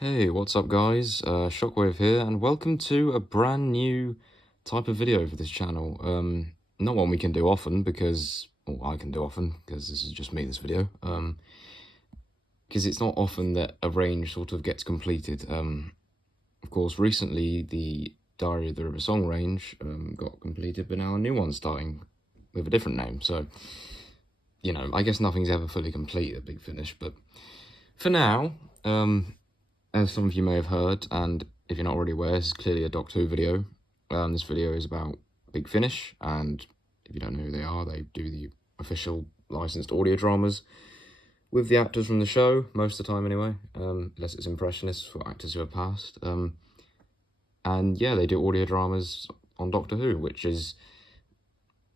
Hey, what's up guys? Shockwave here, and welcome to a brand new type of video for this channel. Not one we can do often because, well, I can do often because this is just me, this video. Because it's not often that a range sort of gets completed. Of course, recently the Diary of the River Song range got completed, but now a new one's starting with a different name. So, you know, I guess nothing's ever fully complete at Big Finish, but for now, as some of you may have heard, and if you're not already aware, this is clearly a Doctor Who video. This video is about Big Finish, and if you don't know who they are, they do the official licensed audio dramas with the actors from the show, most of the time anyway, unless it's impressionists for actors who have passed. And yeah, they do audio dramas on Doctor Who, which is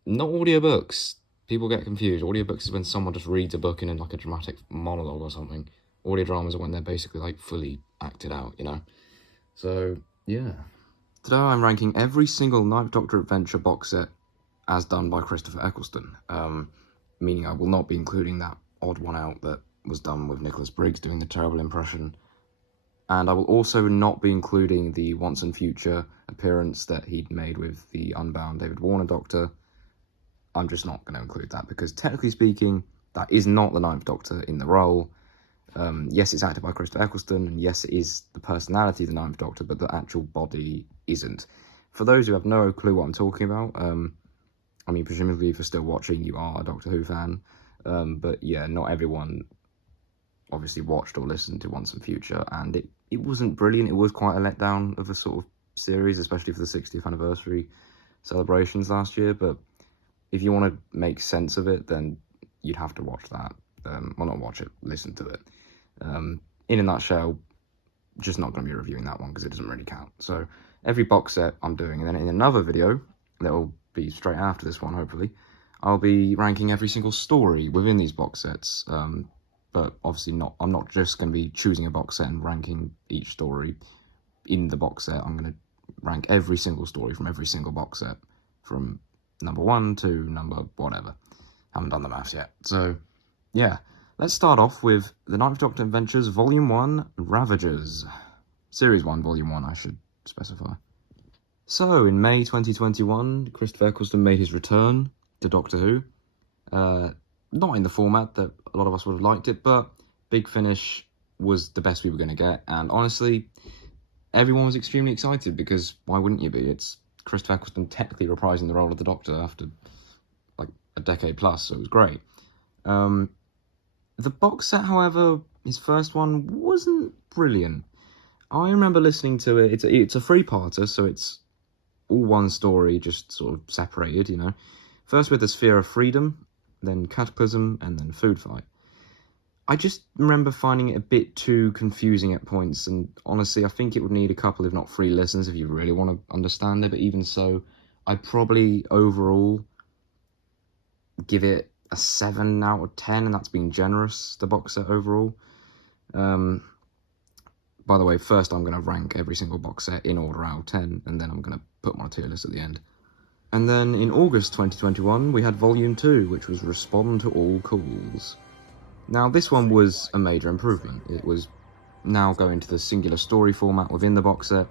not audiobooks. People get confused. Audiobooks is when someone just reads a book in like a dramatic monologue or something. Audio dramas are when they're basically like fully acted out, you know? So, yeah. Today I'm ranking every single Ninth Doctor Adventure box set as done by Christopher Eccleston. Meaning I will not be including that odd one out that was done with Nicholas Briggs doing the terrible impression. And I will also not be including the Once and Future appearance that he'd made with the Unbound David Warner Doctor. I'm just not going to include that because technically speaking, that is not the Ninth Doctor in the role. Yes, it's acted by Christopher Eccleston, and yes, it is the personality of the Ninth Doctor, but the actual body isn't. For those who have no clue what I'm talking about, I mean, presumably if you're still watching, you are a Doctor Who fan, but yeah, not everyone obviously watched or listened to Once and Future, and it wasn't brilliant. It was quite a letdown of a sort of series, especially for the 60th anniversary celebrations last year, but if you want to make sense of it, then you'd have to watch that. Well, not watch it, listen to it. In a nutshell, just not going to be reviewing that one because it doesn't really count. So every box set I'm doing, and then in another video that will be straight after this one, hopefully, I'll be ranking every single story within these box sets. But obviously not. I'm not just going to be choosing a box set and ranking each story in the box set. I'm going to rank every single story from every single box set, from number 1 to number whatever. Haven't done the maths yet. So yeah. Let's start off with The Ninth Doctor Adventures, Volume 1, Ravagers. Series 1, Volume 1, I should specify. So, in May 2021, Christopher Eccleston made his return to Doctor Who. Not in the format that a lot of us would have liked it, but Big Finish was the best we were going to get. And honestly, everyone was extremely excited because why wouldn't you be? It's Christopher Eccleston technically reprising the role of the Doctor after like a decade plus, so it was great. The box set, however, his first one wasn't brilliant. I remember listening to it. It's a three-parter, so it's all one story, just sort of separated, you know. First with the Sphere of Freedom, then Cataclysm, and then Food Fight. I just remember finding it a bit too confusing at points, and honestly, I think it would need a couple, if not 3 listens, if you really want to understand it, but even so, I'd probably overall give it a 7 out of 10, and that's being generous, the box set overall. By the way, first I'm going to rank every single box set in order out of 10, and then I'm going to put my tier list at the end. And then in August 2021, we had Volume 2, which was Respond to All Calls. Now, this one was a major improvement. It was now going to the singular story format within the box set,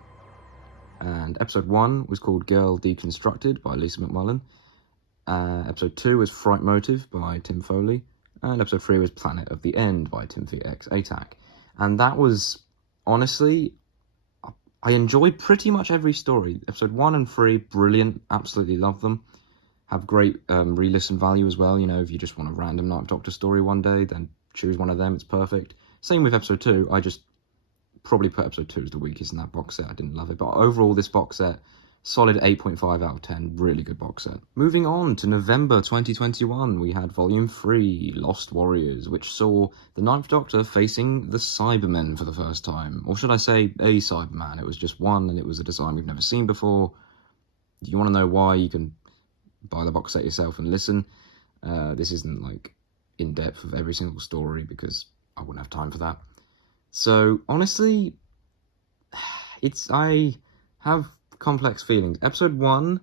and Episode 1 was called Girl Deconstructed by Lisa McMullen. Episode 2 was Fright Motive by Tim Foley, and Episode 3 was Planet of the End by Timothy X. Atack. And that was, honestly, I enjoyed pretty much every story. Episode 1 and 3, brilliant, absolutely love them. Have great re-listen value as well, you know, if you just want a random Ninth Doctor story one day, then choose one of them, it's perfect. Same with Episode 2, I just probably put Episode 2 as the weakest in that box set, I didn't love it. But overall, this box set, solid 8.5 out of 10, really good box set. Moving on to November 2021, we had Volume 3, Lost Warriors, which saw the Ninth Doctor facing the Cybermen for the first time. Or should I say, a Cyberman. It was just one, and it was a design we've never seen before. Do you want to know why? You can buy the box set yourself and listen. This isn't, like, in-depth of every single story, because I wouldn't have time for that. So, honestly, I have complex feelings. Episode 1,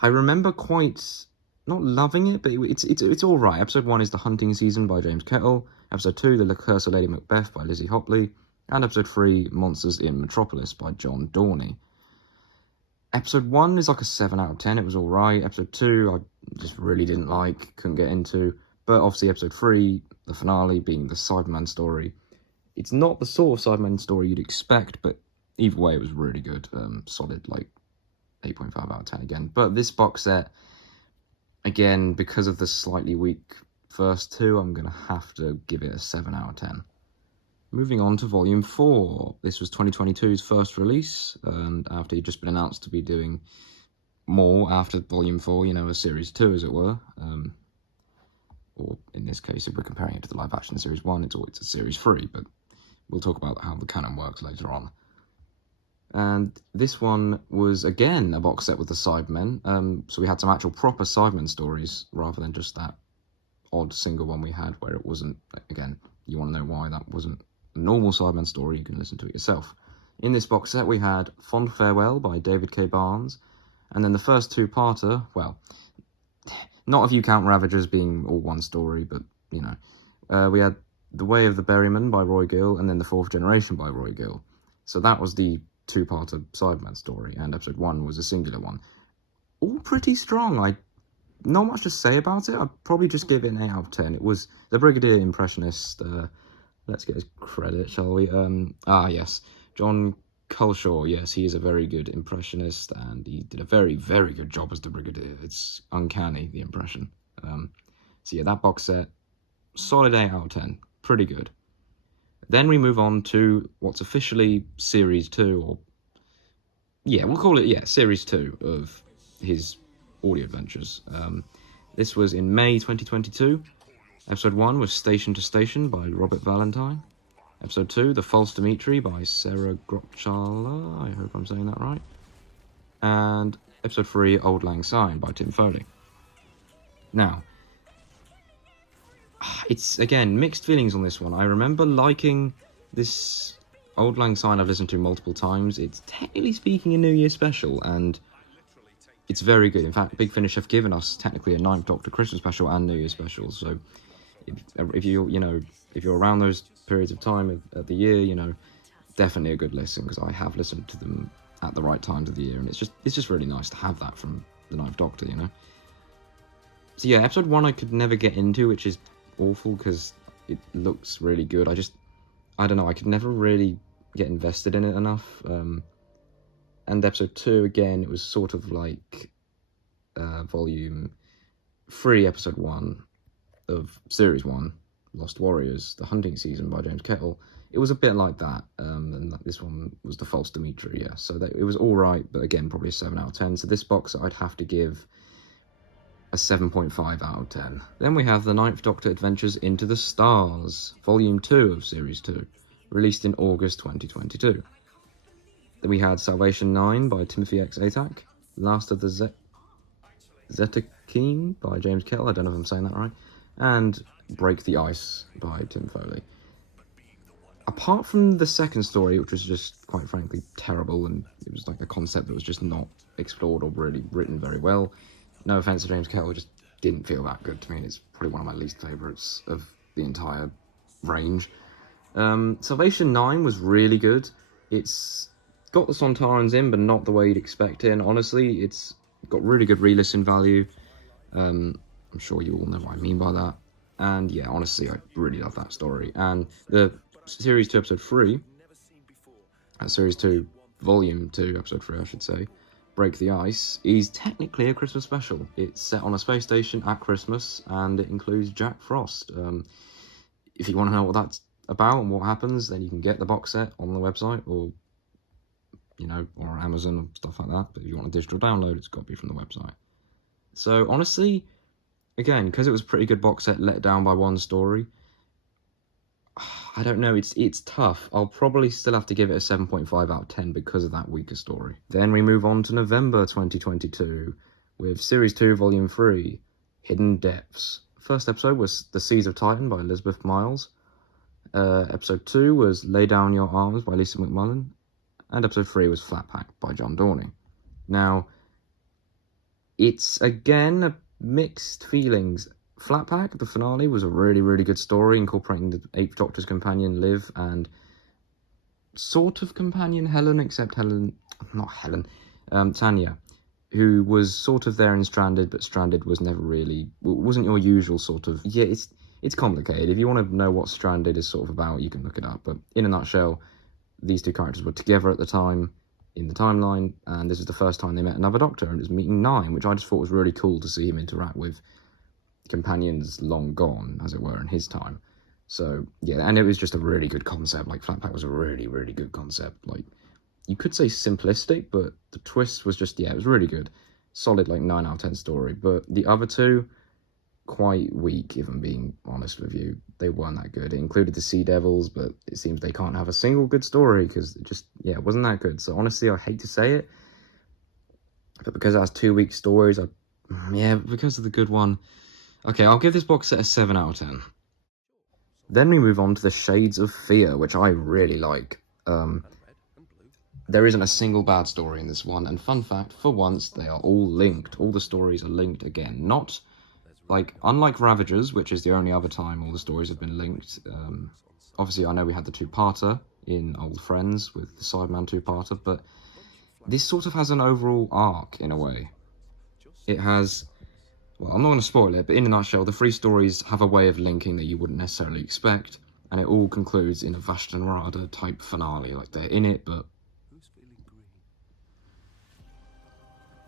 I remember quite not loving it, but it's alright. Episode 1 is The Hunting Season by James Kettle. Episode 2, The Curse of Lady Macbeth by Lizzie Hopley. And episode 3, Monsters in Metropolis by John Dorney. Episode 1 is like a 7 out of 10, it was alright. Episode 2, I just really didn't like, couldn't get into. But obviously episode 3, the finale, being the Cyberman story, it's not the sort of Cyberman story you'd expect, but either way it was really good. Solid, like, 8.5 out of 10 again. But this box set, again, because of the slightly weak first two, I'm going to have to give it a 7 out of 10. Moving on to Volume 4. This was 2022's first release, and after he'd just been announced to be doing more after Volume 4, you know, a Series 2, as it were. Or in this case, if we're comparing it to the live-action Series 1, it's always a Series 3, but we'll talk about how the canon works later on. And this one was, again, a box set with the Cybermen, so we had some actual proper Cybermen stories, rather than just that odd single one we had where it wasn't, again, you want to know why that wasn't a normal Cybermen story, you can listen to it yourself. In this box set we had Fond Farewell by David K. Barnes, and then the first two-parter, well, not if you count Ravagers being all one story, but, you know. We had The Way of the Berryman by Roy Gill, and then The Fourth Generation by Roy Gill. So that was the two-parter Cyberman story, and episode 1 was a singular one. All pretty strong. Not much to say about it. I'd probably just give it an 8 out of 10. It was the Brigadier Impressionist. Let's get his credit, shall we? Yes. John Culshaw. Yes, he is a very good impressionist, and he did a very, very good job as the Brigadier. It's uncanny, the impression. So yeah, that box set, solid 8 out of 10. Pretty good. Then we move on to what's officially Series 2, or... yeah, we'll call it, Series 2 of his audio adventures. This was in May 2022. Episode 1 was Station to Station by Robert Valentine. Episode 2, The False Dimitri by Sarah Grotchala, I hope I'm saying that right. And Episode 3, Old Lang Syne by Tim Foley. Now, it's, again, mixed feelings on this one. I remember liking this Old Lang Syne I've listened to multiple times. It's technically speaking a New Year special, and it's very good. In fact, Big Finish have given us technically a 9th Doctor Christmas special and New Year special, so if you're around those periods of time of the year, you know, definitely a good listen, because I have listened to them at the right times of the year, and it's just really nice to have that from the 9th Doctor, you know. So yeah, episode 1 I could never get into, which is awful because it looks really good. I don't know, I could never really get invested in it enough. And episode 2, again, it was sort of like volume 3, episode 1 of series 1, Lost Warriors, the hunting season by James Kettle. It was a bit like that, and this one was The False Dimitri, yeah. So it was alright, but again, probably a 7 out of 10. So this box I'd have to give a 7.5 out of 10. Then we have the 9th Doctor Adventures Into the Stars, volume 2 of series 2, released in August 2022. Then we had Salvation 9 by Timothy X. Atack, Last of the Zetakeen by James Kettle, I don't know if I'm saying that right, and Break the Ice by Tim Foley. Apart from the second story, which was just, quite frankly, terrible, and it was like a concept that was just not explored or really written very well, no offence to James Kettle, it just didn't feel that good to me, and it's probably one of my least favourites of the entire range. Salvation 9 was really good. It's got the Sontarans in, but not the way you'd expect it, and honestly, it's got really good re-listen value. I'm sure you all know what I mean by that. And yeah, honestly, I really love that story. And the Series 2, Episode 3, Series 2, Volume 2, Episode 3, I should say, Break the Ice, is technically a Christmas special. It's set on a space station at Christmas, and it includes Jack Frost. If you want to know what that's about and what happens, then you can get the box set on the website, or, you know, or Amazon and stuff like that. But if you want a digital download, it's got to be from the website. So, honestly, again, because it was a pretty good box set, let down by one story, I don't know, it's tough. I'll probably still have to give it a 7.5 out of 10 because of that weaker story. Then we move on to November 2022 with Series 2, Volume 3, Hidden Depths. First episode was The Seas of Titan by Elizabeth Miles. Episode 2 was Lay Down Your Arms by Lisa McMullen. And episode 3 was Flat Pack by John Dorney. Now, it's, again, mixed feelings. Flat Pack, the finale, was a really, really good story, incorporating the 8th Doctor's companion, Liv, and sort of companion Helen, except not Helen, Tanya, who was sort of there in Stranded, but Stranded was never really, wasn't your usual sort of, yeah, it's complicated. If you want to know what Stranded is sort of about, you can look it up, but in a nutshell, these two characters were together at the time, in the timeline, and this is the first time they met another Doctor, and it was meeting Nine, which I just thought was really cool to see him interact with companions long gone, as it were, in his time. So, yeah, and it was just a really good concept. Like, Flat Pack was a really, really good concept. Like, you could say simplistic, but the twist was just, yeah, it was really good. Solid, like, 9 out of 10 story. But the other two, quite weak, if I'm being honest with you. They weren't that good. It included the Sea Devils, but it seems they can't have a single good story, because it just, yeah, it wasn't that good. So, honestly, I hate to say it, but because it has 2 weak stories, yeah, because of the good one, okay, I'll give this box set a 7 out of 10. Then we move on to the Shades of Fear, which I really like. There isn't a single bad story in this one, and fun fact, for once, they are all linked. All the stories are linked again. Not, like, unlike Ravagers, which is the only other time all the stories have been linked. Obviously, I know we had the two-parter in Old Friends with the Sideman two-parter, but this sort of has an overall arc, in a way. It has... Well, I'm not going to spoil it, but in a nutshell, the 3 stories have a way of linking that you wouldn't necessarily expect, and it all concludes in a Vashtan type finale. Like, they're in it, but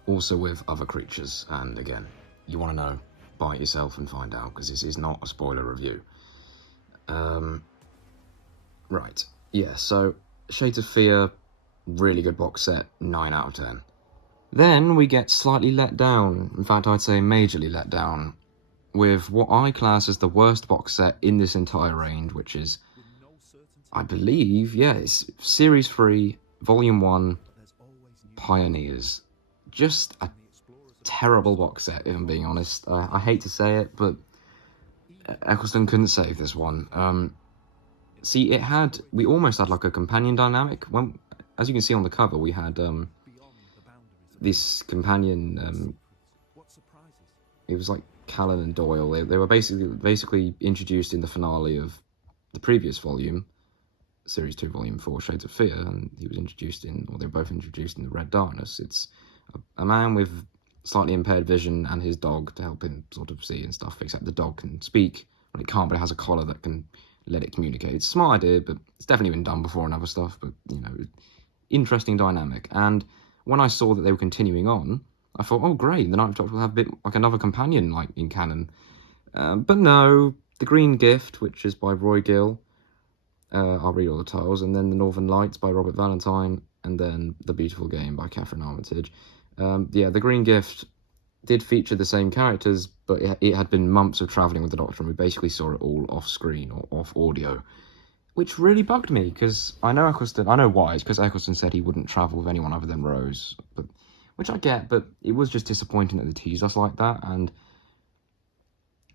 also with other creatures. And again, you want to know, buy it yourself and find out, because this is not a spoiler review. Right, yeah, so Shades of Fear, really good box set, 9 out of 10. Then we get slightly let down, in fact I'd say majorly let down, with what I class as the worst box set in this entire range, which is, I believe, yeah, it's Series 3, Volume 1, Pioneers. Just a terrible box set, if I'm being honest. I hate to say it, but Eccleston couldn't save this one. See, we almost had like a companion dynamic. As you can see on the cover, we had this companion, it was like Callan and Doyle. They were basically introduced in the finale of the previous volume, Series 2, Volume 4, Shades of Fear, and he was introduced or they were both introduced in the Red Darkness. It's a man with slightly impaired vision and his dog to help him sort of see and stuff, except the dog can speak. Well, it can't, but it has a collar that can let it communicate. It's a smart idea, but it's definitely been done before and other stuff, but, you know, interesting dynamic. And when I saw that they were continuing on, I thought, oh great, the Ninth Doctor will have a bit like another companion, like in canon. But no, The Green Gift, which is by Roy Gill, I'll read all the titles, and then The Northern Lights by Robert Valentine, and then The Beautiful Game by Catherine Armitage. Yeah, The Green Gift did feature the same characters, but it had been months of travelling with the Doctor, and we basically saw it all off screen or off audio, which really bugged me, because I know why, it's because Eccleston said he wouldn't travel with anyone other than Rose, which I get, but it was just disappointing that they teased us like that, and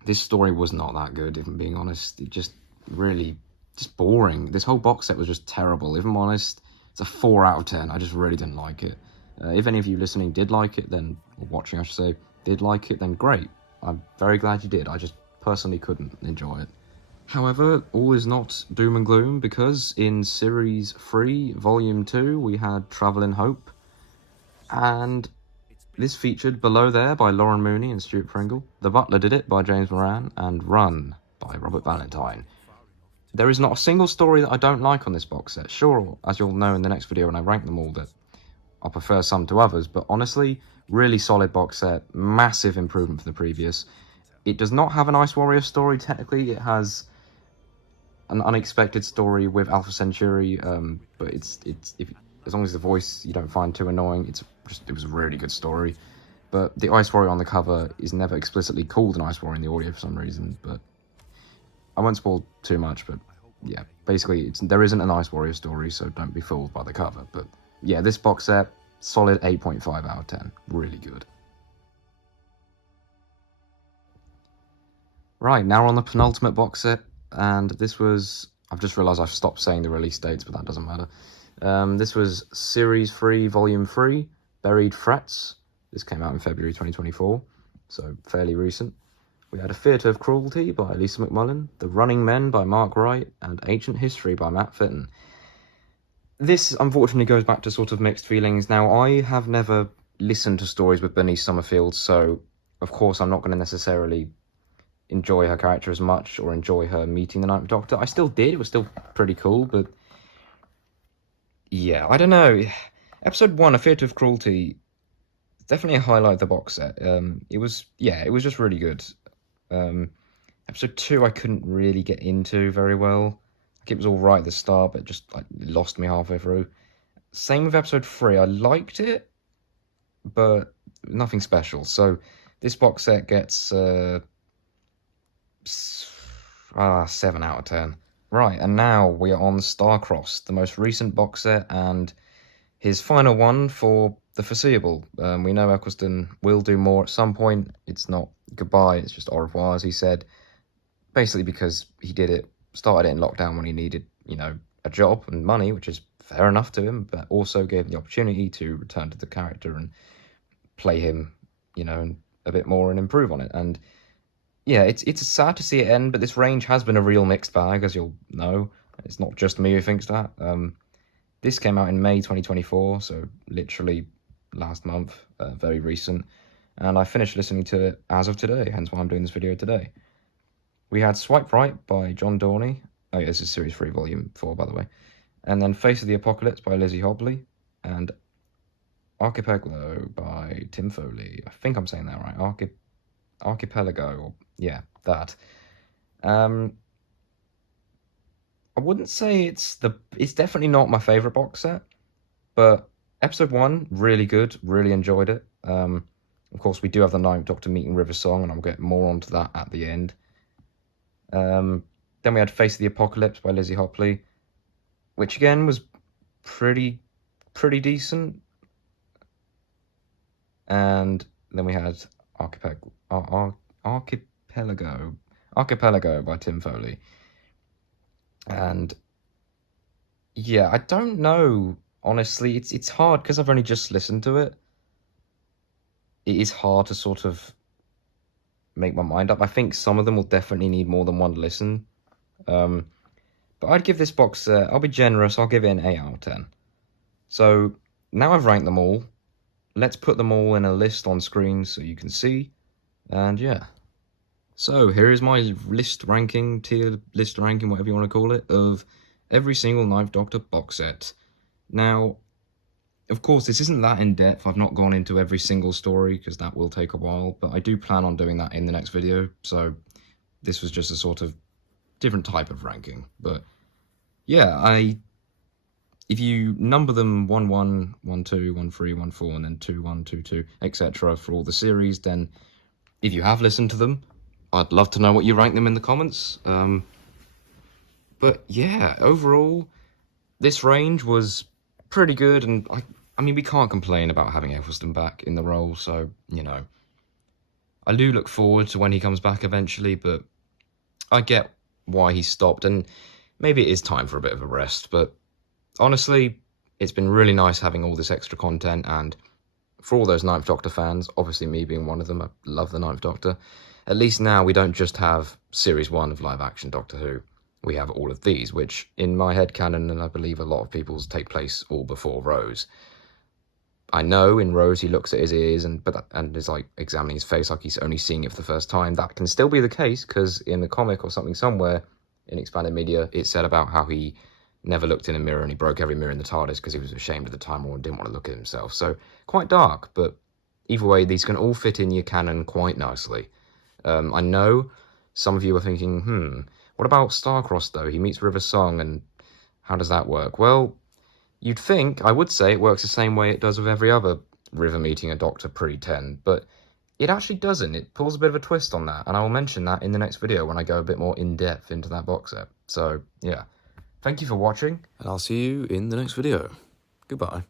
this story was not that good, if I'm being honest. It just really, just boring. This whole box set was just terrible, if I'm honest. It's a 4 out of 10, I just really didn't like it. If any of you listening did like it, then, or watching I should say, did like it, then great. I'm very glad you did, I just personally couldn't enjoy it. However, all is not doom and gloom, because in Series 3, Volume 2, we had Travel in Hope, and this featured Below There by Lauren Mooney and Stuart Pringle, The Butler Did It by James Moran, and Run by Robert Valentine. There is not a single story that I don't like on this box set. Sure, as you'll know in the next video when I rank them all, that I prefer some to others, but honestly, really solid box set, massive improvement from the previous. It does not have an Ice Warrior story, technically. It has an unexpected story with Alpha Centauri, but as long as the voice you don't find too annoying, it was a really good story. But the Ice Warrior on the cover is never explicitly called an Ice Warrior in the audio for some reason, but I won't spoil too much, but yeah, basically there isn't an Ice Warrior story, so don't be fooled by the cover. But yeah, this box set, solid 8.5 out of 10, really good. Right, now we're on the penultimate box set, and this was, I've just realised I've stopped saying the release dates, but that doesn't matter. This was Series 3, Volume 3, Buried Frets. This came out in February 2024, so fairly recent. We had A Theatre of Cruelty by Lisa McMullen, The Running Men by Mark Wright, and Ancient History by Matt Fitton. This, unfortunately, goes back to sort of mixed feelings. Now, I have never listened to stories with Bernice Summerfield, so, of course, I'm not going to necessarily enjoy her character as much, or enjoy her meeting the Ninth Doctor. I still did, it was still pretty cool, but yeah, I don't know. Episode 1, A Theatre of Cruelty, definitely a highlight of the box set. It was just really good. Episode 2 I couldn't really get into very well. Like, it was alright at the start, but just like lost me halfway through. Same with episode 3, I liked it, but nothing special. So this box set gets 7 out of 10. Right, and now we are on Starcrossed, the most recent box set, and his final one for the foreseeable. We know Eccleston will do more at some point. It's not goodbye, it's just au revoir, as he said. Basically because he started it in lockdown when he needed, a job and money, which is fair enough to him, but also gave him the opportunity to return to the character and play him, a bit more and improve on it. And yeah, it's sad to see it end, but this range has been a real mixed bag, as you'll know. It's not just me who thinks that. This came out in May 2024, so literally last month, very recent. And I finished listening to it as of today, hence why I'm doing this video today. We had Swipe Right by John Dorney. Oh yeah, this is Series 3, Volume 4, by the way. And then Face of the Apocalypse by Lizzie Hobley. And Archipelago by Tim Foley. I think I'm saying that right. Archipelago, or yeah, that. I wouldn't say it's definitely not my favourite box set, but episode 1, really good, really enjoyed it. Of course, we do have the Ninth Doctor meeting River Song, and I'll get more onto that at the end. Then we had Face of the Apocalypse by Lizzie Hobley, which again was pretty decent. And then we had Archipelago by Tim Foley. And yeah, I don't know, honestly. It's hard because I've only just listened to it. It is hard to sort of make my mind up. I think some of them will definitely need more than one listen. But I'd give this box, I'll be generous, I'll give it an 8 out of 10. So now I've ranked them all. Let's put them all in a list on screen so you can see. And yeah. So here is my tier list ranking, whatever you want to call it, of every single Ninth Doctor box set. Now, of course, this isn't that in-depth. I've not gone into every single story, because that will take a while, but I do plan on doing that in the next video, so this was just a sort of different type of ranking. But yeah, if you number them 1, 1, 1, 2, 1, 3, 1, 4, and then 2, 1, 2, 2, etc. for all the series, then if you have listened to them, I'd love to know what you rank them in the comments. But yeah, overall, this range was pretty good, and I mean, we can't complain about having Eccleston back in the role, so, I do look forward to when he comes back eventually, but I get why he stopped, and maybe it is time for a bit of a rest, but honestly, it's been really nice having all this extra content, and for all those Ninth Doctor fans, obviously me being one of them, I love the Ninth Doctor, at least now we don't just have Series 1 of live-action Doctor Who, we have all of these, which in my headcanon, and I believe a lot of people's, take place all before Rose. I know in Rose he looks at his ears and is like examining his face like he's only seeing it for the first time. That can still be the case, because in the comic or something somewhere in expanded media, it said about how he never looked in a mirror and he broke every mirror in the TARDIS because he was ashamed of the Time Lord and didn't want to look at himself. So quite dark, but either way, these can all fit in your canon quite nicely. I know some of you are thinking, what about Starcrossed though? He meets River Song, and how does that work? Well, you'd think, I would say, it works the same way it does with every other River meeting a Doctor pre-10, but it actually doesn't. It pulls a bit of a twist on that, and I will mention that in the next video when I go a bit more in-depth into that box set. So, yeah. Thank you for watching, and I'll see you in the next video. Goodbye.